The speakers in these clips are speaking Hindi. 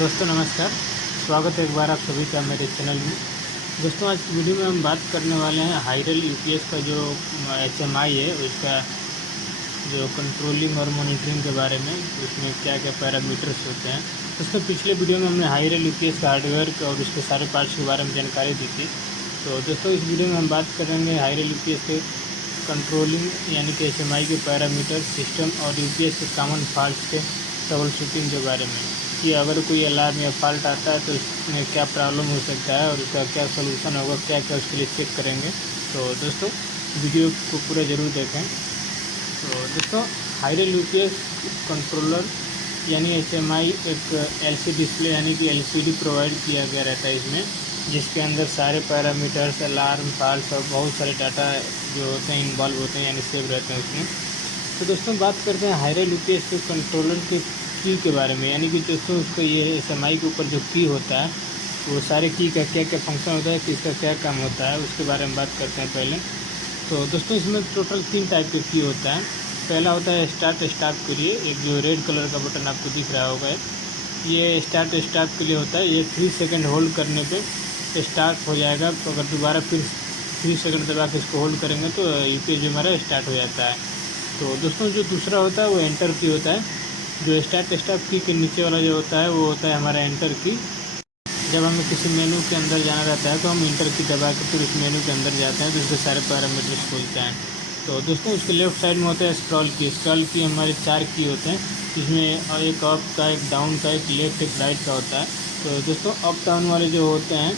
दोस्तों नमस्कार। स्वागत है एक बार आप सभी का मेरे चैनल में। दोस्तों आज की वीडियो में हम बात करने वाले हैं हाइरल यूपीएस का जो एचएमआई है उसका जो कंट्रोलिंग और मॉनिटरिंग के बारे में, उसमें क्या क्या पैरामीटर्स होते हैं। दोस्तों पिछले वीडियो में हमने हाइरल यूपीएस का हार्डवेयर और उसके सारे पार्ट्स के बारे में जानकारी दी थी। तो दोस्तों इस वीडियो में हम बात करेंगे हाइरल यूपीएस के कंट्रोलिंग यानी कि एचएमआई के पैरामीटर, सिस्टम और यूपीएस के कॉमन फॉल्ट्स के ट्रबल शूटिंग के बारे में कि अगर कोई अलार्म या फॉल्ट आता है तो इसमें क्या प्रॉब्लम हो सकता है और उसका क्या सलूशन होगा, क्या क्या उसके लिए चेक करेंगे। तो दोस्तों वीडियो को पूरा ज़रूर देखें। तो दोस्तों हाइरल यूपीएस कंट्रोलर यानी एचएमआई एक एलसीडी डिस्प्ले यानी कि एलसीडी प्रोवाइड किया गया रहता है इसमें, जिसके अंदर सारे पैरामीटर्स, अलार्म, फॉल्ट और बहुत सारे डाटा जो होते हैं इन्वॉल्व होते हैं यानी सेव रहते हैं उसमें। तो दोस्तों बात करते हैं हाइरल यूपीएस के कंट्रोलर के की के बारे में, यानी कि दोस्तों उसको ये एचएमआई के ऊपर जो की होता है वो सारे की का क्या क्या फंक्शन होता है, किसका क्या काम होता है, उसके बारे में बात करते हैं पहले। तो दोस्तों इसमें टोटल 3 टाइप के की होता है। पहला होता है स्टार्ट स्टॉप के लिए, एक जो रेड कलर का बटन आपको दिख रहा होगा, ये स्टार्ट स्टॉप के लिए होता है। ये 3 सेकंड होल्ड करने पे स्टार्ट हो जाएगा। तो अगर दोबारा फिर 3 सेकंड दबा के इसको होल्ड करेंगे तो यूपीएस जो हमारा स्टार्ट हो जाता है। तो दोस्तों जो दूसरा होता है वो एंटर की होता है। जो स्टार्ट स्टॉप की के नीचे वाला जो होता है वो होता है हमारा एंटर की। जब हमें किसी मेनू के अंदर जाना रहता है तो हम इंटर की दबा के फिर उस मेनू के अंदर जाते हैं तो उसके सारे पैरामीटर्स खुलते हैं। तो दोस्तों उसके लेफ्ट साइड में होता है स्क्रॉल की। स्क्रॉल की हमारे 4 की होते हैं, इसमें एक अप का, एक डाउन का, एक लेफ्ट, एक राइट का होता है। तो दोस्तों अप डाउन वाले जो होते हैं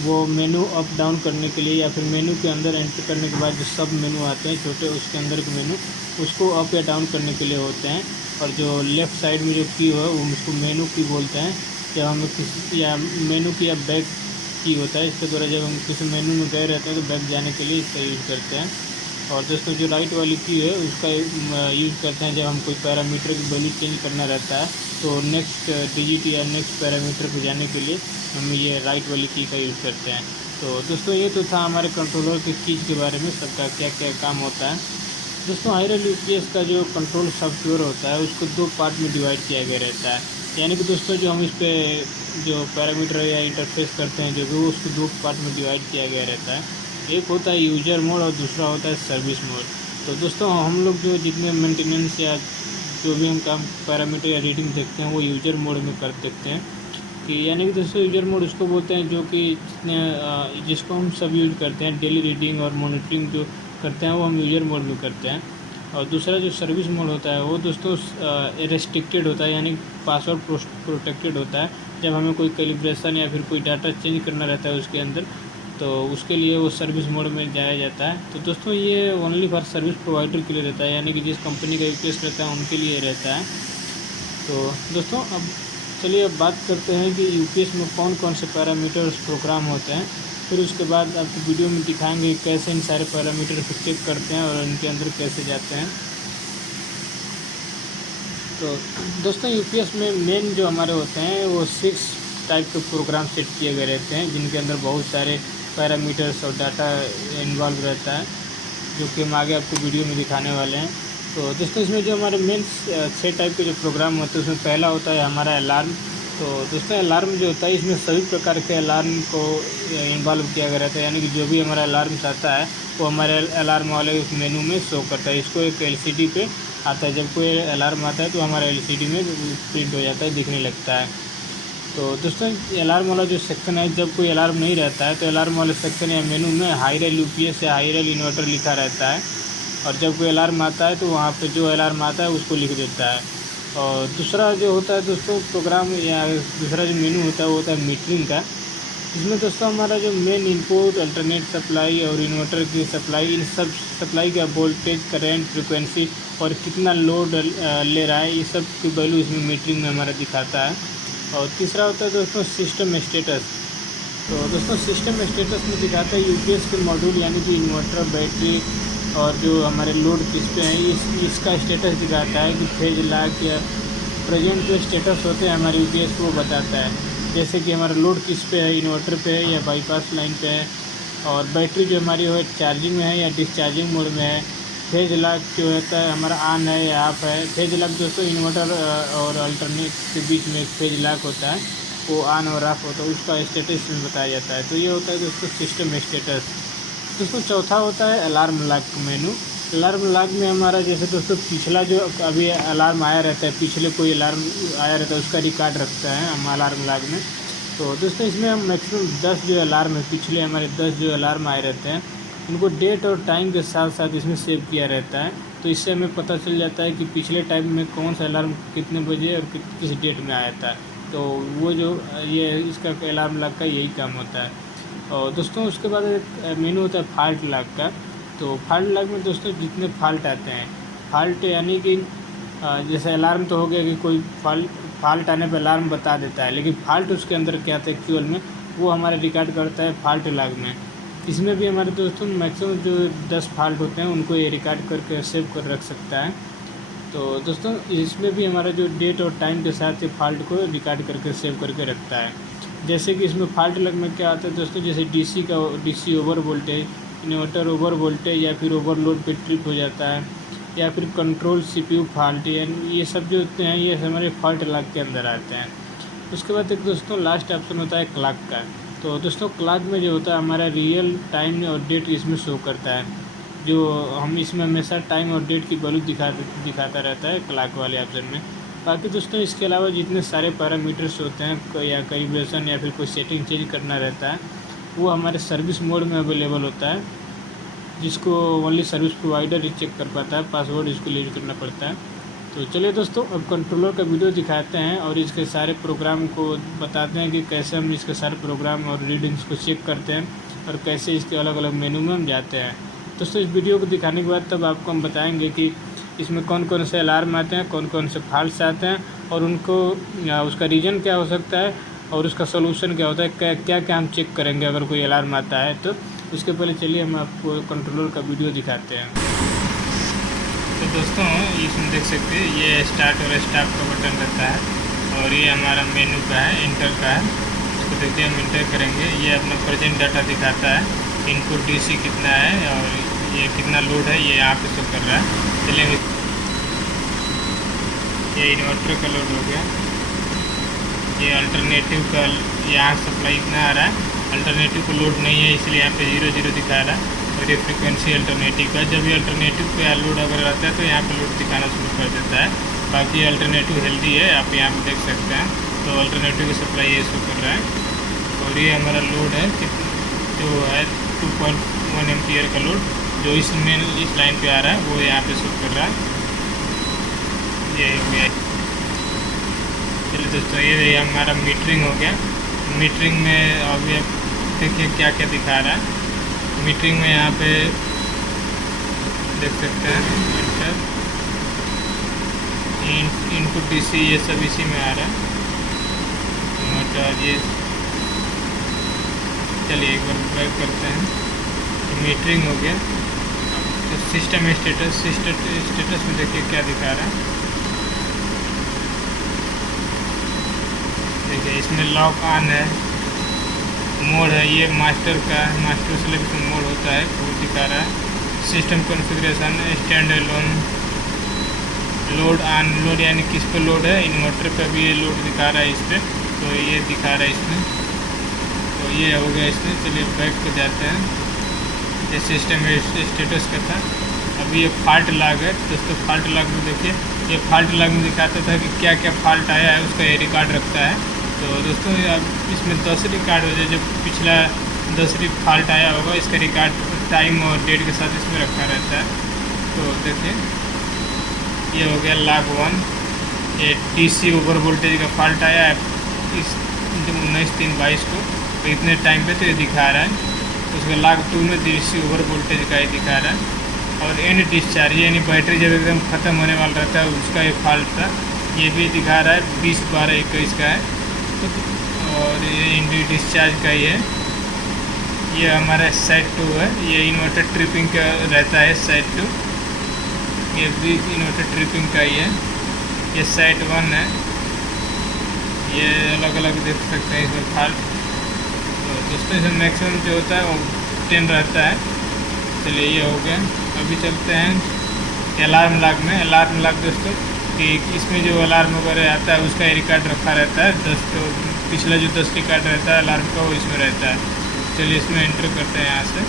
वो मेनू अप डाउन करने के लिए या फिर मेनू के अंदर एंटर करने के बाद जो सब मेनू आते हैं छोटे, उसके अंदर के मेनू उसको अप या डाउन करने के लिए होते हैं। और जो लेफ़्ट साइड में जो की है वो उसको मेनू की बोलते हैं। जब हम किसी या मेनू की या बैक की होता है, इसके द्वारा जब हम किसी मेनू में गए रहते हैं तो बैक जाने के लिए इसका यूज़ करते हैं। और दोस्तों जो राइट वाली की है उसका यूज़ करते हैं जब हम कोई पैरामीटर की वैल्यू चेंज करना रहता है तो नेक्स्ट डिजिट या नेक्स्ट पैरामीटर पर जाने के लिए हम ये राइट वाली की का यूज़ करते हैं। तो दोस्तों ये तो था हमारे कंट्रोलर की कीज के बारे में, सबका क्या क्या काम होता है। दोस्तों हाइरल यूपीएस का जो कंट्रोल सॉफ्टवेयर होता है उसको 2 पार्ट में डिवाइड किया गया रहता है। यानी कि दोस्तों जो हम इस पर जो पैरामीटर या इंटरफेस करते हैं जो वो उसको 2 पार्ट में डिवाइड किया गया रहता है। एक होता है यूजर मोड और दूसरा होता है सर्विस मोड। तो दोस्तों हम लोग जो जितने मेंटेनेंस या जो भी हम काम पैरामीटर या रीडिंग देखते हैं वो यूजर मोड में कर देते हैं कि यानी कि दोस्तों यूजर मोड उसको बोलते हैं जो कि जिसको हम सब यूज करते हैं, डेली रीडिंग और मॉनिटरिंग जो करते हैं वो हम यूजर मोड में करते हैं। और दूसरा जो सर्विस मोड होता है वो दोस्तों रेस्ट्रिक्टेड होता है, यानी पासवर्ड प्रोटेक्टेड होता है। जब हमें कोई कैलिब्रेशन या फिर कोई डाटा चेंज करना रहता है उसके अंदर तो उसके लिए वो सर्विस मोड में जाया जाता है। तो दोस्तों ये ओनली फॉर सर्विस प्रोवाइडर के लिए रहता है, यानी कि जिस कंपनी का यूपीएस रहता है उनके लिए रहता है। तो दोस्तों अब चलिए अब बात करते हैं कि यूपीएस में कौन कौन से पैरामीटर्स प्रोग्राम होते हैं। फिर उसके बाद आपको वीडियो में दिखाएंगे कैसे इन सारे पैरामीटर को चेक करते हैं और इनके अंदर कैसे जाते हैं। तो दोस्तों यूपीएस में मेन जो हमारे होते हैं वो 6 टाइप के प्रोग्राम सेट किए गए रहते हैं जिनके अंदर बहुत सारे पैरामीटर्स और डाटा इन्वॉल्व रहता है, जो कि हम आगे आपको वीडियो में दिखाने वाले हैं। तो दोस्तों इसमें जो हमारे मेन 6 टाइप के जो प्रोग्राम होते हैं उसमें पहला होता है हमारा अलार्म। तो दोस्तों अलार्म जो होता है इसमें सभी प्रकार के अलार्म को इन्वॉल्व किया गया रहता है, यानी कि जो भी हमारा अलार्म आता है वो हमारे अलार्म वाले उस मेनू में शो करता है। इसको एक एलसीडी पे आता है, जब कोई अलार्म आता है तो हमारा एलसीडी में प्रिंट हो जाता है, दिखने लगता है। तो दोस्तों अलार्म वाला जो सेक्शन है, जब कोई अलार्म नहीं रहता है तो अलार्म वाले सेक्शन या मेनू में हाइरल यूपीएस या हाइरल इन्वर्टर लिखा रहता है। और जब कोई अलार्म आता है तो वहाँ पे जो अलार्म आता है उसको लिख देता है। और दूसरा जो होता है दोस्तों प्रोग्राम या दूसरा जो मेनू होता है वो होता है मीटरिंग का। इसमें दोस्तों हमारा जो मेन इनपुट, अल्टरनेट सप्लाई और इन्वर्टर की सप्लाई, इन सब सप्लाई का वोल्टेज, करंट, फ्रिक्वेंसी और कितना लोड ले रहा है, ये सब की वैल्यू इसमें मीटरिंग में हमारा दिखाता है। और तीसरा होता है दोस्तों सिस्टम स्टेटस। तो दोस्तों सिस्टम स्टेटस में दिखाता है यूपीएस के मॉड्यूल यानी कि इन्वर्टर, बैटरी और जो हमारे लोड किस पे है इसका स्टेटस दिखाता है कि फेज लॉक या प्रेजेंट जो स्टेटस होते हैं हमारे यूपीएस को वो बताता है। जैसे कि हमारा लोड किस पे है, इन्वर्टर पे है या बाईपास लाइन पे है, और बैटरी जो हमारी हो चार्जिंग में है या डिस्चार्जिंग मोड में है। फेज लॉक जो होता है हमारा ऑन है या ऑफ है। फेज लॉक दोस्तों इन्वर्टर और अल्टरनेट के बीच में एक फेज लॉक होता है, वो ऑन और ऑफ होता है उसका स्टेटस इसमें बताया जाता है। तो ये होता है दोस्तों सिस्टम स्टेटस। दोस्तों चौथा होता है अलार्म लॉक मेनू। अलार्म लॉक में हमारा जैसे दोस्तों पिछला जो अभी अलार्म आया रहता है, पिछले कोई अलार्म आया रहता है उसका रिकॉर्ड रखता है हम अलार्म लॉक में। तो दोस्तों इसमें हम मैक्सिमम 10 जो अलार्म है, पिछले हमारे 10 जो अलार्म आए रहते हैं उनको डेट और टाइम के साथ साथ इसमें सेव किया रहता है। तो इससे हमें पता चल जाता है कि पिछले टाइम में कौन सा अलार्म कितने बजे और किस डेट में आया था। तो वो जो ये इसका अलार्म लॉक का यही काम होता है। और दोस्तों उसके बाद एक मेनू होता है फॉल्ट लॉक का। तो फॉल्ट लॉक में दोस्तों जितने फॉल्ट आते हैं, फॉल्ट यानी कि जैसे अलार्म तो हो गया कि कोई फॉल्ट आने पर अलार्म बता देता है, लेकिन फॉल्ट उसके अंदर क्या था एक्चुअल में वो हमारा रिकॉर्ड करता है फॉल्ट लॉक में। इसमें भी हमारे दोस्तों मैक्सिमम जो 10 फॉल्ट होते हैं उनको ये रिकॉर्ड करके सेव कर रख सकता है। तो दोस्तों इसमें भी हमारा जो डेट और टाइम के साथ ये फॉल्ट को रिकॉर्ड करके सेव करके रखता है। जैसे कि इसमें फॉल्ट लॉक में क्या आता है दोस्तों, जैसे DC over voltage, inverter over voltage या फिर ओवरलोड पे ट्रिप हो जाता है, या फिर कंट्रोल सीपीयू फॉल्ट, यानी ये सब जो होते हैं ये हमारे फॉल्ट लॉक के अंदर आते हैं। उसके बाद एक दोस्तों लास्ट ऑप्शन होता है क्लॉक का। तो दोस्तों क्लॉक में जो होता है हमारा रियल टाइम और डेट इसमें शो करता है, जो हम इसमें हमेशा टाइम और डेट की वैल्यू दिखाता रहता है क्लॉक वाले ऑप्शन में। बाकी दोस्तों इसके अलावा जितने सारे पैरामीटर्स होते हैं या कैलिब्रेशन या फिर कोई सेटिंग चेंज करना रहता है वो हमारे सर्विस मोड में अवेलेबल होता है, जिसको ओनली सर्विस प्रोवाइडर ही चेक कर पाता है, पासवर्ड इसको यूज करना पड़ता है। तो चलिए दोस्तों अब कंट्रोलर का वीडियो दिखाते हैं और इसके सारे प्रोग्राम को बताते हैं कि कैसे हम इसके सारे प्रोग्राम और रीडिंग्स को चेक करते हैं और कैसे इसके अलग अलग मेनू में हम जाते हैं। दोस्तों इस वीडियो को दिखाने के बाद तब आपको हम बताएंगे कि इसमें कौन कौन से अलार्म आते हैं, कौन कौन से फॉल्ट्स आते हैं और उनको उसका रीज़न क्या हो सकता है और उसका सोल्यूशन क्या होता है, क्या क्या हम चेक करेंगे अगर कोई अलार्म आता है। तो उसके पहले चलिए हम आपको कंट्रोलर का वीडियो दिखाते हैं। तो दोस्तों इसमें देख सकते हैं ये स्टार्ट और स्टॉप का बटन रहता है और ये हमारा मेनू का है, इंटर का है। इसको देखिए हम इंटर करेंगे, ये अपना प्रेजेंट डाटा दिखाता है, इनपुट डीसी कितना है और ये कितना लोड है ये यहाँ पे शो कर रहा है। चलिए ये इन्वर्टर का लोड हो गया, ये अल्टरनेटिव का यहाँ सप्लाई इतना आ रहा है, अल्टरनेटिव को लोड नहीं है इसलिए यहाँ पे 0 0 दिखा रहा है। और ये फ्रीक्वेंसी अल्टरनेटिव का, जब ये अल्टरनेटिव पे लोड अगर रहता है तो यहाँ पे लोड दिखाना शुरू कर देता है। बाकी अल्टरनेटिव हेल्दी है, आप यहाँ पे देख सकते हैं। तो अल्टरनेटिव की सप्लाई ये शो कर रहा है और ये हमारा लोड है जो है 2.1 एम्पियर का लोड जो इस लाइन पे आ रहा है वो यहाँ पे शो कर रहा है। ये हो गया। चलिए दोस्तों ये हमारा मीटरिंग हो गया। मीटरिंग में अभी देखिए क्या क्या दिखा रहा है। मीटरिंग में यहाँ पे देख सकते हैं इंटर, इनपुट डीसी ये सब इसी में आ रहा है। ये चलिए एक बार बैक करते हैं। तो मीटरिंग हो गया। तो सिस्टम स्टेटस में देखिए क्या दिखा रहा है। देखिए इसमें लॉक ऑन है, मोड है ये मास्टर का, मास्टर सिलेक्शन मोड होता है वो दिखा रहा है। System configuration stand alone, load on, load यानी किस पे लोड है, इन्वर्टर पे भी ये लोड दिखा रहा है इस पर, तो ये दिखा रहा है इसमें। तो ये हो गया इसमें। चलिए बैक पे जाते हैं। ये सिस्टम स्टेटस का था। अभी ये फॉल्ट लॉग है दोस्तों। फॉल्ट लॉग में देखिए ये फॉल्ट लॉग में दिखाता था कि क्या क्या फॉल्ट आया है उसका ये रिकॉर्ड रखता है। तो दोस्तों अब इसमें 10 रिकॉर्ड हो जाए, जब पिछला 10 फॉल्ट आया होगा इसका रिकॉर्ड टाइम और डेट के साथ इसमें रखा रहता है। तो देखिए ये हो गया लॉग 1, ये डीसी ओवर वोल्टेज का फॉल्ट आया है इस 19/3/22 को, तो इतने टाइम पे तो ये दिखा रहा है। उसके लॉग 2 में डीसी ओवर वोल्टेज का ये दिखा रहा है। और एंड डिस्चार्ज यानी बैटरी जब एकदम ख़त्म होने वाला रहता है उसका ये फॉल्ट था, ये भी दिखा रहा है 20/12/21 का है। और ये एंड डिस्चार्ज का ही है। ये हमारा साइड 2 है, ये इन्वर्टर ट्रिपिंग का रहता है साइड 2, ये भी इन्वर्टर ट्रिपिंग का ही है। ये साइड 1 है, ये अलग अलग देख सकते हैं इसमें फॉल्ट। तो दोस्तों इसमें मैक्सिमम जो होता है वो 10 रहता है। चलिए ये हो गया। अभी चलते हैं अलार्म लॉग में। अलार्म लॉग दोस्तों कि इसमें जो अलार्म वगैरह आता है उसका रिकॉर्ड रखा रहता है, 10 तो पिछला जो 10 रिकॉर्ड रहता है अलार्म का वो इसमें रहता है। चलिए इसमें एंटर करते हैं। यहाँ से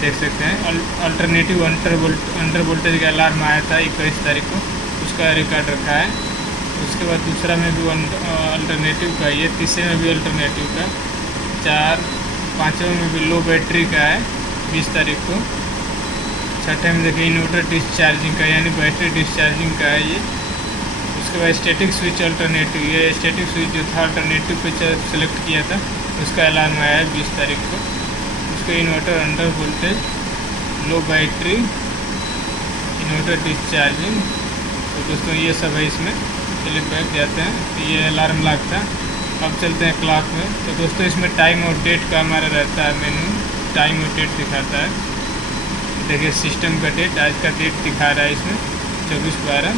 देख सकते हैं अल्टरनेटिव अंडर वोल्टेज का अलार्म आया था 21 तारीख को, उसका रिकॉर्ड रखा है। उसके बाद दूसरा में भी अल्टरनेटिव का, ये तीसरे में भी अल्टरनेटिव का, 4 5वें में भी लो बैटरी का है 20 तारीख को। छठे में देखिए इन्वर्टर डिस्चार्जिंग का, यानी बैटरी डिस्चार्जिंग का है ये। उसके बाद स्टैटिक स्विच अल्टरनेटिव, ये स्टैटिक स्विच जो था अल्टरनेटिव पे सेलेक्ट किया था उसका अलार्म आया है 20 तारीख को। उसका इन्वर्टर अंडर वोल्टेज, लो बैटरी, इन्वर्टर डिस्चार्जिंग। तो दोस्तों ये सब है इसमें। चलिए बैठ जाते हैं। तो ये अलार्म लॉक था। अब चलते हैं क्लॉक में। तो दोस्तों इसमें टाइम और डेट का हमारा रहता है मेनू, टाइम और डेट दिखाता है। देखिए सिस्टम का डेट, आज का डेट दिखा रहा है इसमें 24/12।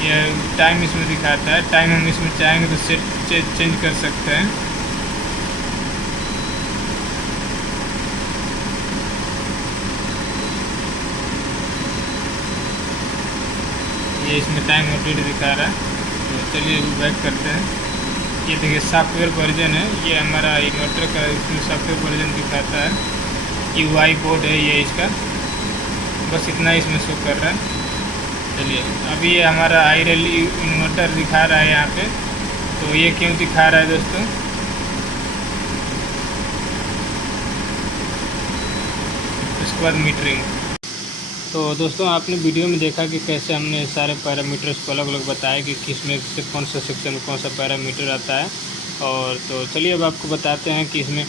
यह टाइम इसमें दिखाता है। टाइम हम इसमें चाहेंगे तो सेट चेंज कर सकते हैं। ये इसमें टाइम और डेट दिखा रहा है। तो चलिए अभी बैक करते हैं। ये देखिए सॉफ्टवेयर वर्जन है, ये हमारा इन्वर्टर का इसमें सॉफ्टवेयर वर्जन दिखाता है। UI बोर्ड है ये इसका, बस इतना इसमें शो कर रहा है। चलिए अभी ये हमारा आईरेल इन्वर्टर दिखा रहा है यहाँ पे। तो ये क्यों दिखा रहा है दोस्तों, उसके बाद मीटरिंग। तो दोस्तों आपने वीडियो में देखा कि कैसे हमने सारे पैरामीटर्स को अलग अलग बताया कि किस में से कौन सा सेक्शन में कौन सा पैरामीटर आता है। और तो चलिए अब आपको बताते हैं कि इसमें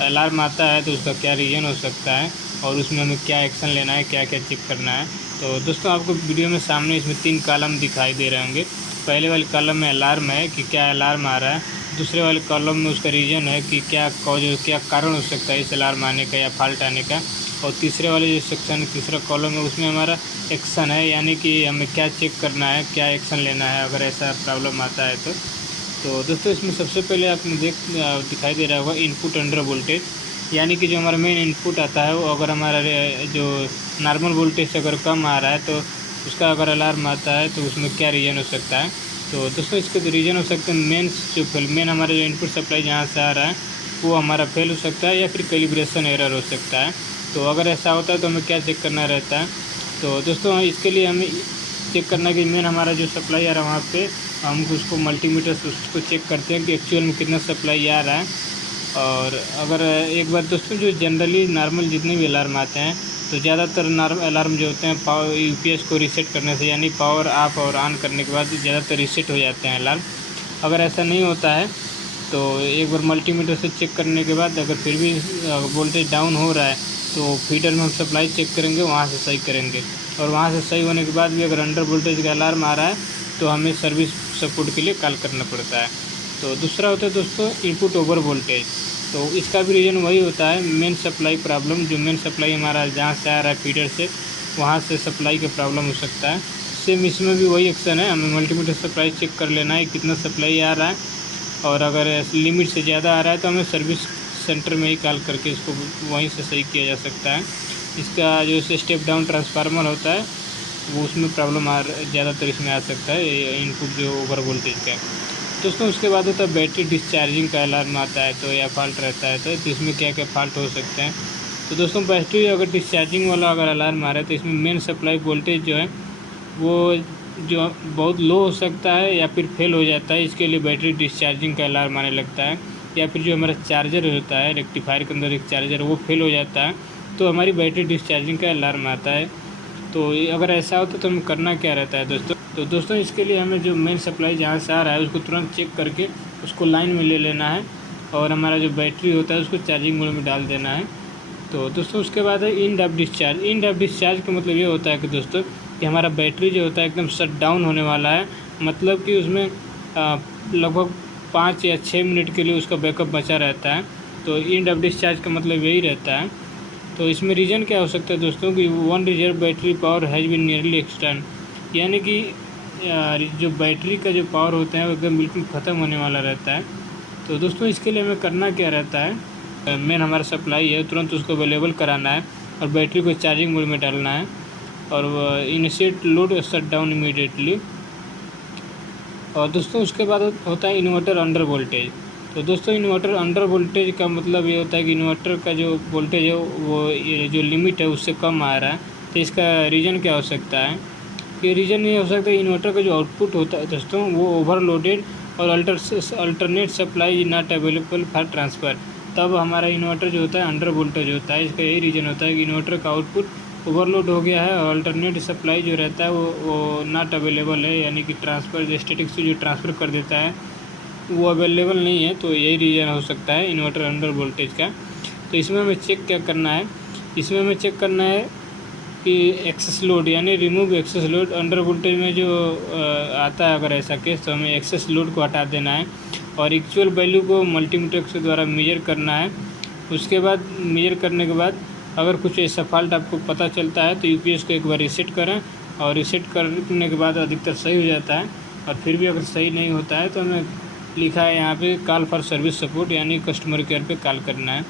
अलार्म आता है तो उसका क्या रीज़न हो सकता है और उसमें हमें क्या एक्शन लेना है, क्या क्या चेक करना है। तो दोस्तों आपको वीडियो में सामने इसमें 3 कॉलम दिखाई दे रहे होंगे। पहले वाले कॉलम में अलार्म है कि क्या अलार्म आ रहा है, दूसरे वाले कॉलम में उसका रीज़न है कि क्या कारण हो सकता है इस अलार्म आने का या फॉल्ट आने का, और तीसरे वाले जो सेक्शन तीसरा कॉलम है उसमें हमारा एक्शन है, यानी कि हमें क्या चेक करना है, क्या एक्शन लेना है अगर ऐसा प्रॉब्लम आता है तो दोस्तों इसमें सबसे पहले आपने दिखाई दे रहा होगा इनपुट अंडर वोल्टेज, यानी कि जो हमारा मेन इनपुट आता है वो अगर हमारा जो नॉर्मल वोल्टेज से अगर कम आ रहा है तो उसका अगर अलार्म आता है तो उसमें क्या रीज़न हो सकता है। तो दोस्तों इसके तो रीज़न हो सकते हैं मेन हमारा जो इनपुट सप्लाई जहाँ से आ रहा है वो हमारा फेल हो सकता है या फिर कैलिब्रेशन एरर हो सकता है। तो अगर ऐसा होता है तो हमें क्या चेक करना रहता है। तो दोस्तों इसके लिए हमें चेक करना कि मेन हमारा जो सप्लाई आ रहा है वहाँ पे हम उसको मल्टीमीटर से उसको चेक करते हैं कि एक्चुअल में कितना सप्लाई आ रहा है। और अगर एक बार दोस्तों जो जनरली नॉर्मल जितने भी अलार्म आते हैं तो ज़्यादातर नॉर्मल अलार्म जो होते हैं पावर UPS को रीसेट करने से, यानी पावर ऑफ और ऑन करने के बाद ज़्यादातर रीसेट हो जाते हैं अलार्म। अगर ऐसा नहीं होता है तो एक बार मल्टीमीटर से चेक करने के बाद अगर फिर भी वोल्टेज डाउन हो रहा है तो फीडर में हम सप्लाई चेक करेंगे, वहाँ से सही करेंगे। और वहाँ से सही होने के बाद भी अगर अंडर वोल्टेज का अलार्म आ रहा है तो हमें सर्विस सपोर्ट के लिए कॉल करना पड़ता है। तो दूसरा होता है दोस्तों इनपुट ओवर वोल्टेज। तो इसका भी रीज़न वही होता है मेन सप्लाई प्रॉब्लम, जो मेन सप्लाई हमारा जहाँ से आ रहा है फीडर से वहाँ से सप्लाई का प्रॉब्लम हो सकता है। सेम इसमें भी वही एक्शन है, हमें मल्टीमीटर सप्लाई चेक कर लेना है कितना सप्लाई आ रहा है, और अगर लिमिट से ज़्यादा आ रहा है तो हमें सर्विस सेंटर में ही कॉल करके इसको वहीं से सही किया जा सकता है। इसका जो स्टेप डाउन ट्रांसफार्मर होता है वो उसमें प्रॉब्लम ज़्यादातर इसमें आ सकता है, इनपुट जो ओवर वोल्टेज का। दोस्तों उसके बाद होता है बैटरी डिस्चार्जिंग का अलार्म आता है तो या फॉल्ट रहता है तो इसमें क्या क्या फॉल्ट हो सकते हैं। तो दोस्तों बैटरी अगर डिस्चार्जिंग वाला अगर अलार्म आ रहा है तो इसमें मेन सप्लाई वोल्टेज जो है वो जो बहुत लो हो सकता है या फिर फेल हो जाता है। इसके लिए बैटरी डिस्चार्जिंग का अलार्म आने लगता है, या फिर जो हमारा चार्जर होता है रेक्टिफायर के अंदर एक चार्जर वो फेल हो जाता है तो हमारी बैटरी डिस्चार्जिंग का अलार्म आता है। तो अगर ऐसा होता तो हमें करना क्या रहता है दोस्तों, तो दोस्तों इसके लिए हमें जो मेन सप्लाई जहाँ से आ रहा है उसको तुरंत चेक करके उसको लाइन में ले लेना है और हमारा जो बैटरी होता है उसको चार्जिंग मोड में डाल देना है। तो दोस्तों उसके बाद है इन डब डिस्चार्ज। इन डब डिस्चार्ज का मतलब ये होता है कि दोस्तों कि हमारा बैटरी जो होता है एकदम शट डाउन होने वाला है, मतलब कि उसमें लगभग 5 या 6 मिनट के लिए उसका बैकअप बचा रहता है। तो इन डब डिस्चार्ज का मतलब यही रहता है। तो इसमें रीज़न क्या हो सकता है दोस्तों कि 1 reserve battery power has been nearly extend, यानी कि जो बैटरी का जो पावर होता है वो एकदम बिल्कुल ख़त्म होने वाला रहता है। तो दोस्तों इसके लिए हमें करना क्या रहता है, मेन हमारा सप्लाई है तुरंत उसको अवेलेबल कराना है और बैटरी को चार्जिंग मोड में डालना है और initiate load shut down immediately. और दोस्तों उसके बाद होता है इन्वर्टर अंडर वोल्टेज। तो दोस्तों इन्वर्टर अंडर वोल्टेज का मतलब ये होता है कि इन्वर्टर का जो वोल्टेज है वो ये जो लिमिट है उससे कम आ रहा है। तो इसका रीज़न क्या हो सकता है? कि रीज़न ये हो सकता है इन्वर्टर का जो आउटपुट होता है दोस्तों वो ओवरलोडेड और alternate supply not available for transfer. तब हमारा इन्वर्टर जो होता है अंडर वोल्टेज होता है। इसका यही रीज़न होता है कि इन्वर्टर का आउटपुट ओवरलोड हो गया है और अल्टरनेट सप्लाई जो रहता है वो नॉट अवेलेबल है, यानी कि ट्रांसफ़र स्टैटिक से जो ट्रांसफ़र कर देता है वो अवेलेबल नहीं है। तो यही रीज़न हो सकता है इन्वर्टर अंडर वोल्टेज का। तो इसमें हमें चेक क्या करना है? इसमें हमें चेक करना है कि एक्सेस लोड यानी remove excess load. Under voltage में जो आता है अगर ऐसा केस तो हमें एक्सेस लोड को हटा देना है और एक्चुअल वैल्यू को मल्टीमीटर के द्वारा मेजर करना है। उसके बाद मेजर करने के बाद अगर कुछ ऐसा फॉल्ट आपको पता चलता है तो यूपीएस को एक बार रीसेट करें और रीसेट करने के बाद अधिकतर सही हो जाता है। और फिर भी अगर सही नहीं होता है तो हमें लिखा है यहाँ पे कॉल फॉर सर्विस सपोर्ट यानी कस्टमर केयर पे कॉल करना है।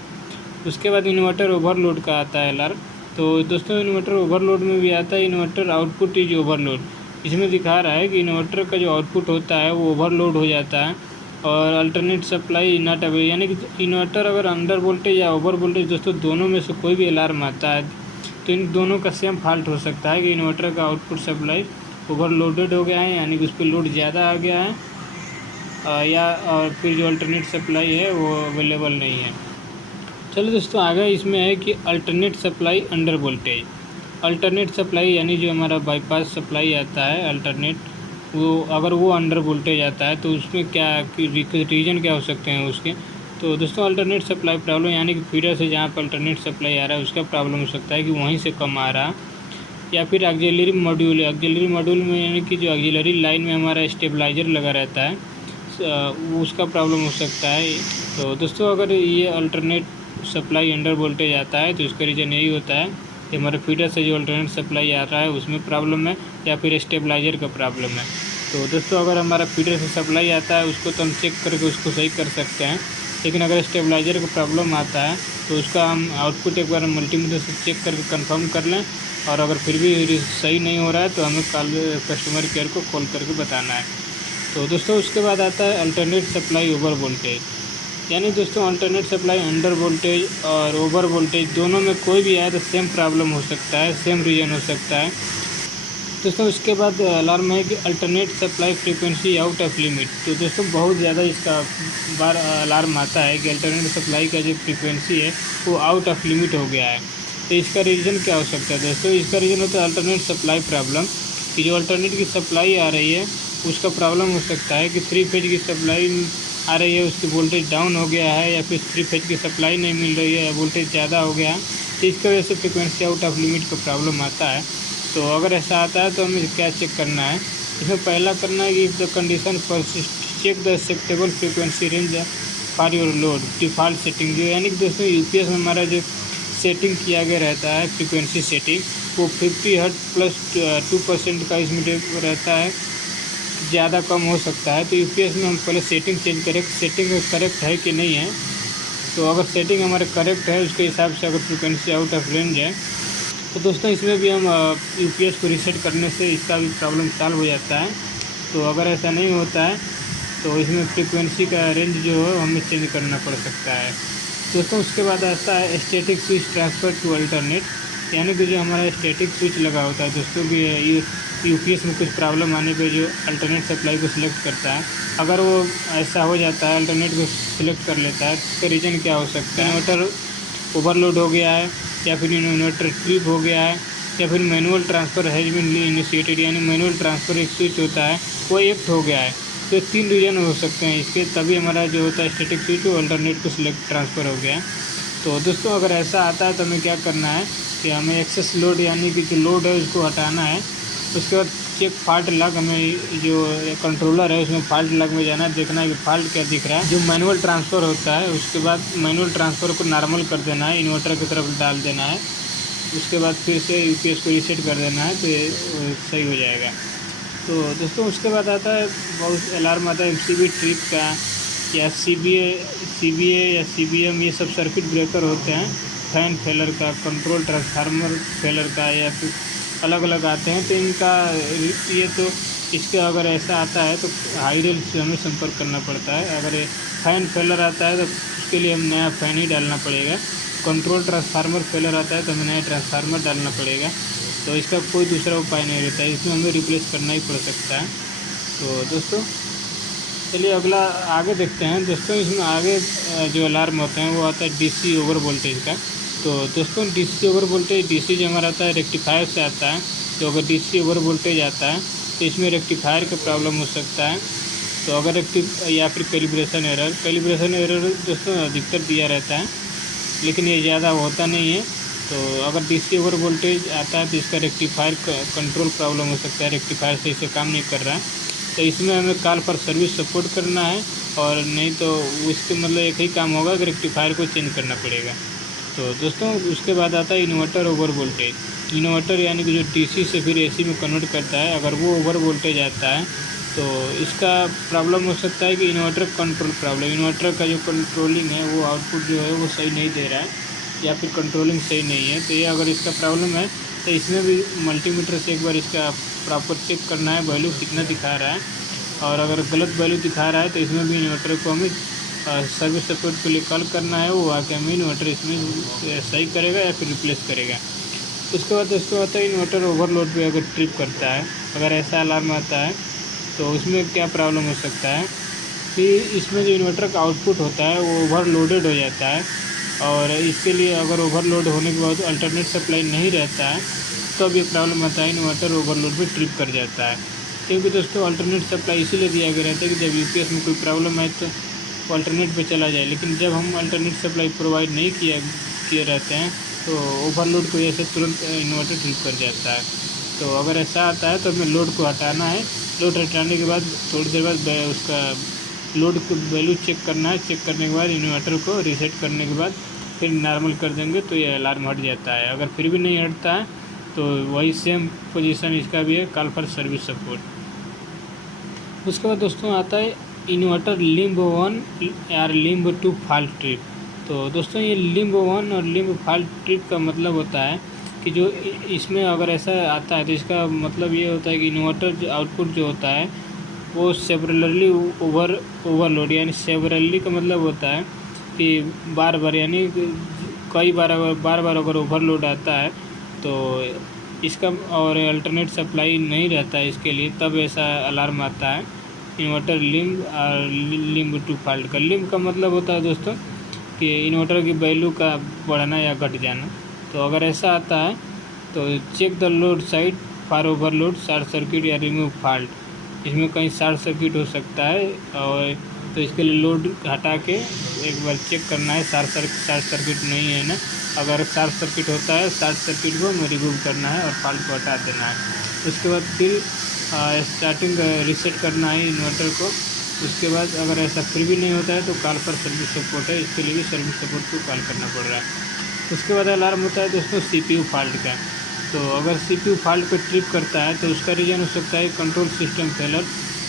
उसके बाद इन्वर्टर ओवरलोड का आता है अलार्म। तो दोस्तों इन्वर्टर ओवरलोड में भी आता है इन्वर्टर आउटपुट इज ओवरलोड। इसमें दिखा रहा है कि इन्वर्टर का जो आउटपुट होता है वो ओवरलोड हो जाता है और अल्टरनेट सप्लाई नॉट अवेलेबल, यानी कि इन्वर्टर अगर अंडर वोल्टेज या ओवर वोल्टेज दोस्तों दोनों में से कोई भी अलार्म आता है तो इन दोनों का सेम फॉल्ट हो सकता है कि इन्वर्टर का आउटपुट सप्लाई ओवरलोडेड हो गया है, यानी कि उस पर लोड ज़्यादा आ गया है और फिर जो अल्टरनेट सप्लाई है वो अवेलेबल नहीं है। चलो दोस्तों आगे इसमें है कि alternate supply under voltage. Alternate supply यानी जो हमारा बाईपास सप्लाई आता है अल्टरनेट, वो अगर वो अंडर वोल्टेज आता है तो उसमें क्या रीज़न क्या हो सकते हैं उसके? तो दोस्तों अल्टरनेट सप्लाई प्रॉब्लम यानी कि फीडर से जहाँ पर अल्टरनेट सप्लाई आ रहा है उसका प्रॉब्लम हो सकता है कि वहीं से कम आ रहा, या फिर ऑक्सिलरी मॉड्यूल में यानी कि जो ऑक्सिलरी लाइन में हमारा स्टेबलाइजर लगा रहता है उसका प्रॉब्लम हो सकता है। तो दोस्तों अगर ये अल्टरनेट सप्लाई अंडर वोल्टेज आता है तो इसका रीज़न यही होता है कि हमारे फीडर से जो अल्टरनेट सप्लाई आ रहा है उसमें प्रॉब्लम है या फिर स्टेबलाइजर का प्रॉब्लम है। तो दोस्तों अगर हमारा फीडर से सप्लाई आता है उसको तो हम चेक करके उसको सही कर सकते हैं, लेकिन अगर स्टेबलाइजर का प्रॉब्लम आता है तो उसका हम आउटपुट एक बार मल्टीमीटर से चेक करके कंफर्म कर लें और अगर फिर भी सही नहीं हो रहा है तो हमें कस्टमर केयर को कॉल करके बताना है। तो दोस्तों उसके बाद आता है अल्टरनेट सप्लाई ओवर वोल्टेज, यानी दोस्तों अल्टरनेट सप्लाई अंडर वोल्टेज और ओवर वोल्टेज दोनों में कोई भी आए तो सेम प्रॉब्लम हो सकता है, सेम रीज़न हो सकता है। दोस्तों उसके बाद अलार्म है कि alternate supply frequency out of limit. तो दोस्तों बहुत ज़्यादा इसका बार अलार्म आता है कि अल्टरनेट सप्लाई का जो फ्रीक्वेंसी है वो आउट ऑफ लिमिट हो गया है। तो इसका रीज़न क्या हो सकता है दोस्तों? इसका रीज़न होता है अल्टरनेट सप्लाई प्रॉब्लम, कि जो अल्टरनेट की सप्लाई आ रही है उसका प्रॉब्लम हो सकता है कि 3 फेज की सप्लाई आ रही है उसकी वोल्टेज डाउन हो गया है, या फिर 3 फेज की सप्लाई नहीं मिल रही है या वोल्टेज ज़्यादा हो गया है, तो इसकी वजह से फ्रीक्वेंसी आउट ऑफ लिमिट का प्रॉब्लम आता है। तो अगर ऐसा आता है तो हमें क्या चेक करना है? इसमें पहला करना है कि the condition persist check the acceptable frequency range for your load default setting. जो यानी कि दोस्तों यूपीएस में हमारा जो सेटिंग किया गया रहता है फ्रीक्वेंसी सेटिंग वो 50 हर्ट्ज प्लस 2% का इसमें रहता है, ज़्यादा कम हो सकता है। तो यूपीएस में हम पहले सेटिंग चेंज करें, सेटिंग करेक्ट है कि नहीं है। तो अगर सेटिंग हमारे करेक्ट है उसके हिसाब से अगर फ्रीक्वेंसी आउट ऑफ रेंज है तो दोस्तों इसमें भी हम यूपीएस को रीसेट करने से इसका भी प्रॉब्लम सॉल्व हो जाता है। तो अगर ऐसा नहीं होता है तो इसमें फ्रीक्वेंसी का रेंज जो है हमें चेंज करना पड़ सकता है। दोस्तों उसके बाद आता है static switch transfer to alternate, यानी कि जो हमारा स्टैटिक स्विच लगा होता है दोस्तों भी यूपीएस में कुछ प्रॉब्लम आने पे जो अल्टरनेट सप्लाई को सिलेक्ट करता है, अगर वो ऐसा हो जाता है अल्टरनेट को सिलेक्ट कर लेता है तो उसका रीज़न क्या हो सकता है? इन्वर्टर ओवरलोड हो गया है, या फिर इन्वर्टर ट्रिप हो गया है, या फिर manual transfer has been initiated, यानी मैनुअल ट्रांसफ़र एक स्विच होता है वो एक्ट हो गया है। तो 3 रीज़न हो सकते हैं इसके, तभी हमारा जो होता है स्टैटिक स्विच वो अल्टरनेट को सिलेक्ट ट्रांसफ़र हो गया। तो दोस्तों अगर ऐसा आता है तो हमें क्या करना है कि हमें एक्सेस लोड यानी कि जो लोड है उसको हटाना है। उसके बाद चेक फॉल्ट लॉग, हमें जो कंट्रोलर है उसमें फॉल्ट लॉग में जाना है, देखना है कि फॉल्ट क्या दिख रहा है। जो मैनुअल ट्रांसफ़र होता है उसके बाद मैनुअल ट्रांसफ़र को नॉर्मल कर देना है, इन्वर्टर की तरफ डाल देना है, उसके बाद फिर से यूपीएस को रीसेट कर देना है तो सही हो जाएगा। तो दोस्तों उसके बाद आता है बहुत अलार्म आता है एमसीबी ट्रिप का या सीबीए या सीबीएम, ये सब सर्किट ब्रेकर होते हैं, फैन फेलर का, कंट्रोल ट्रांसफार्मर फेलर का, या फिर अलग अलग आते हैं। तो इनका ये तो इसके अगर ऐसा आता है तो हाई रेल से हमें संपर्क करना पड़ता है। अगर फैन फेलर आता है तो उसके लिए हम नया फ़ैन ही डालना पड़ेगा। कंट्रोल ट्रांसफार्मर फेलर आता है तो हमें नया ट्रांसफार्मर डालना पड़ेगा। तो इसका कोई दूसरा उपाय नहीं रहता है, इसमें हमें रिप्लेस करना ही पड़ सकता है। तो दोस्तों चलिए अगला आगे देखते हैं। दोस्तों इसमें आगे जो अलार्म होते हैं वो आता है डीसी ओवर वोल्टेज का। तो दोस्तों डीसी ओवर वोल्टेज, डीसी जो हमारा आता है रेक्टिफायर से आता है। तो अगर डीसी ओवर वोल्टेज आता है तो इसमें रेक्टिफायर का प्रॉब्लम हो सकता है। तो अगर या फिर कैलिब्रेशन एरर दोस्तों अधिकतर दिया रहता है, लेकिन ये ज़्यादा होता नहीं है। तो अगर डीसी ओवर वोल्टेज आता है तो इसका रेक्टिफायर कंट्रोल प्रॉब्लम हो सकता है, रेक्टिफायर सही से काम नहीं कर रहा है। तो इसमें हमें कॉल फॉर सर्विस सपोर्ट करना है, और नहीं तो उसके मतलब एक ही काम होगा कि रेक्टिफायर को चेंज करना पड़ेगा। तो दोस्तों उसके बाद आता है इन्वर्टर ओवर वोल्टेज। इन्वर्टर यानी कि जो डीसी से फिर एसी में कन्वर्ट करता है, अगर वो ओवर वोल्टेज आता है तो इसका प्रॉब्लम हो सकता है कि इन्वर्टर कंट्रोल प्रॉब्लम, इन्वर्टर का जो कंट्रोलिंग है वो आउटपुट जो है वो सही नहीं दे रहा है, या फिर कंट्रोलिंग सही नहीं है। तो ये अगर इसका प्रॉब्लम है तो इसमें भी मल्टीमीटर से एक बार इसका प्रॉपर चेक करना है वैल्यू कितना दिखा रहा है, और अगर गलत वैल्यू दिखा रहा है तो इसमें भी इन्वर्टर को हमें सर्विस सपोर्ट के लिए कॉल करना है। वो आके हमें इन्वर्टर इसमें सही करेगा या फिर रिप्लेस करेगा। उसके बाद दोस्तों आता है इन्वर्टर ओवरलोड पे अगर ट्रिप करता है, अगर ऐसा अलार्म आता है तो उसमें क्या प्रॉब्लम हो सकता है कि इसमें जो इन्वर्टर का आउटपुट होता है वो ओवरलोडेड हो जाता है, और इसके लिए अगर ओवरलोड होने के बाद अल्टरनेट सप्लाई नहीं रहता है तो अब ये प्रॉब्लम आता है, इन्वर्टर ओवरलोड पे ट्रिप कर जाता है। क्योंकि दोस्तों अल्टरनेट सप्लाई इसीलिए दिया गया रहता है कि जब यूपीएस में कोई प्रॉब्लम आए तो अल्टरनेट पे चला जाए, लेकिन जब हम अल्टरनेट सप्लाई प्रोवाइड नहीं किए रहते हैं तो ओवरलोड की वजह से तुरंत इन्वर्टर ट्रिप कर जाता है। तो अगर ऐसा आता है तो हमें लोड को हटाना है। लोड हटाने के बाद थोड़ी देर बाद उसका लोड को वैल्यू चेक करना है। चेक करने के बाद इन्वर्टर को रीसेट करने के बाद फिर नॉर्मल कर देंगे तो ये अलार्म हट जाता है। अगर फिर भी नहीं हटता है तो वही सेम पोजीशन इसका भी है, कॉल फॉर सर्विस सपोर्ट। उसके बाद दोस्तों आता है इन्वर्टर लिम्ब 1 या लिम्ब 2 फॉल्ट ट्रिप। तो दोस्तों ये लिम्ब 1 और लिम्ब फॉल्ट ट्रिप का मतलब होता है कि जो इसमें अगर ऐसा आता है तो इसका मतलब ये होता है कि इन्वर्टर जो आउटपुट जो होता है वो सेवरली ओवरलोड, यानी सेवरली का मतलब होता है कि बार बार, यानी कई बार अगर ओवरलोड आता है तो इसका और अल्टरनेट सप्लाई नहीं रहता है इसके लिए, तब ऐसा अलार्म आता है इन्वर्टर लिम्ब और लिम्ब 2 फॉल्ट का। लिम्ब का मतलब होता है दोस्तों कि इन्वर्टर की वैल्यू का बढ़ना या घट जाना। तो अगर ऐसा आता है तो check the load side for overload, short circuit या रिमूव फॉल्ट। इसमें कहीं शॉर्ट सर्किट हो सकता है, और तो इसके लिए लोड हटा के एक बार चेक करना है शॉर्ट सर्किट नहीं है ना। अगर शॉर्ट सर्किट होता है, शॉर्ट सर्किट को रिमूव करना है और फॉल्ट को हटा देना है। उसके बाद फिर स्टार्टिंग रीसेट करना है इन्वर्टर को। उसके बाद अगर ऐसा फिर भी नहीं होता है तो कॉल फॉर सर्विस सपोर्ट है, इसके लिए भी सर्विस सपोर्ट को कॉल करना पड़ रहा है। उसके बाद अलार्म होता है दोस्तों सीपीयू फॉल्ट का। तो अगर सीपीयू फॉल्ट पे ट्रिप करता है तो उसका रीज़न हो सकता है कंट्रोल सिस्टम फेलर,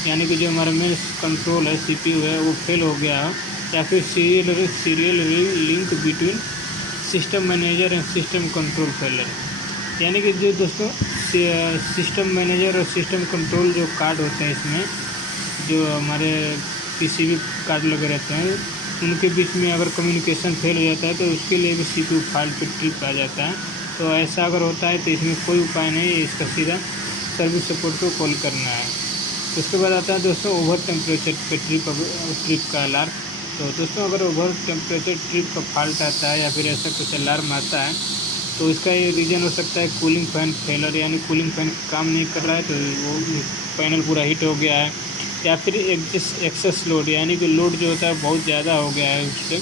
यानी कि जो हमारा मेन कंट्रोल है सीपीयू है वो फेल हो गया हो, या फिर serial link between system manager and system control failure, यानी कि जो दोस्तों सिस्टम मैनेजर और सिस्टम कंट्रोल जो कार्ड होते हैं इसमें जो हमारे पीसीबी कार्ड लगे रहते हैं उनके बीच में अगर कम्युनिकेशन फेल हो जाता है तो उसके लिए भी सीपीयू फॉल्ट पे ट्रिप आ जाता है। तो ऐसा अगर होता है तो इसमें कोई उपाय नहीं है, इसका सीधा सर्विस सपोर्ट को कॉल करना है। उसके बाद आता है दोस्तों ओवर टेम्परेचर पे ट्रिप का अलार्म। तो दोस्तों अगर ओवर टेम्परेचर ट्रिप का फॉल्ट आता है या फिर ऐसा कुछ अलार्म आता है तो इसका ये रीज़न हो सकता है कूलिंग फैन फेलर, यानी कूलिंग फैन काम नहीं कर रहा है तो वो पैनल पूरा हीट हो गया है, या फिर एक्सेस लोड, यानी कि लोड जो होता है बहुत ज़्यादा हो गया है उससे।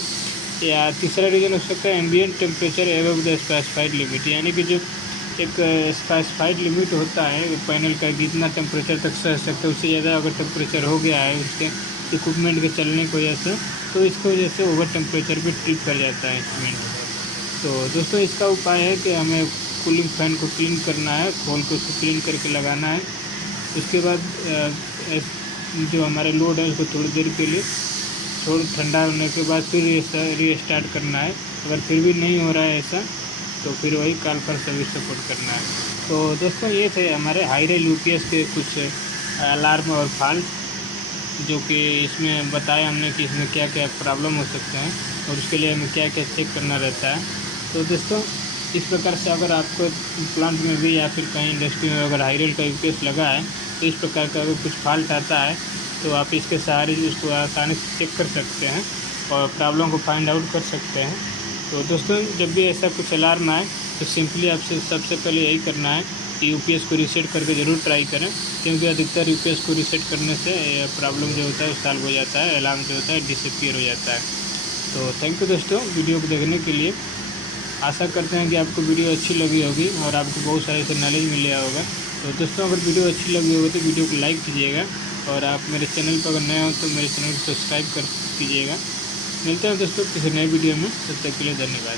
या तीसरा रीज़न हो सकता है ambient temperature above the specified limit, यानी कि जो एक स्पेसिफाइड लिमिट होता है पैनल का कितना टेम्परेचर तक सह सकता है, उससे ज़्यादा अगर टेम्परेचर हो गया है उसके इक्विपमेंट के चलने की वजह से तो इसकी वजह से ओवर टेम्परेचर पे ट्रिप कर जाता है इंस्ट्रूमेंट। तो दोस्तों इसका उपाय है कि हमें कूलिंग फैन को क्लीन करना है, खोल के उसको क्लीन करके लगाना है। उसके बाद जो हमारे लोड है उसको थोड़ी देर के लिए ठंडा होने के बाद फिर रीस्टार्ट करना है। अगर फिर भी नहीं हो रहा है ऐसा तो फिर वही कॉल फॉर सर्विस सपोर्ट करना है। तो दोस्तों ये थे हमारे हाई रेल यूपीएस के कुछ अलार्म और फॉल्ट, जो कि इसमें बताया हमने कि इसमें क्या क्या प्रॉब्लम हो सकते हैं और उसके लिए हमें क्या क्या चेक करना रहता है। तो दोस्तों इस प्रकार से अगर आपको प्लांट में भी या फिर कहीं इंडस्ट्री में अगर हाइरल का यूपीएस लगा है तो इस प्रकार का अगर कुछ फॉल्ट आता है तो आप इसके सहारे उसको आसानी से चेक कर सकते हैं और प्रॉब्लम को फाइंड आउट कर सकते हैं। तो दोस्तों जब भी ऐसा कुछ अलार्म आए तो सिंपली आपसे सबसे पहले यही करना है कि यूपीएस को रीसेट करके ज़रूर ट्राई करें, क्योंकि अधिकतर यूपीएस को रीसेट करने से प्रॉब्लम जो होता है सॉल्व हो जाता है, अलार्म जो होता है डिसअपीयर हो जाता है। तो थैंक यू दोस्तों वीडियो को देखने के लिए। आशा करते हैं कि आपको वीडियो अच्छी लगी होगी और आपको बहुत सारे से नॉलेज मिल गया होगा। तो दोस्तों अगर वीडियो अच्छी लगी होगी तो वीडियो को लाइक कीजिएगा और आप मेरे चैनल पर अगर नए हो तो मेरे चैनल को सब्सक्राइब कर कीजिएगा। मिलते हैं दोस्तों किसी नए वीडियो में, तब तक के लिए धन्यवाद।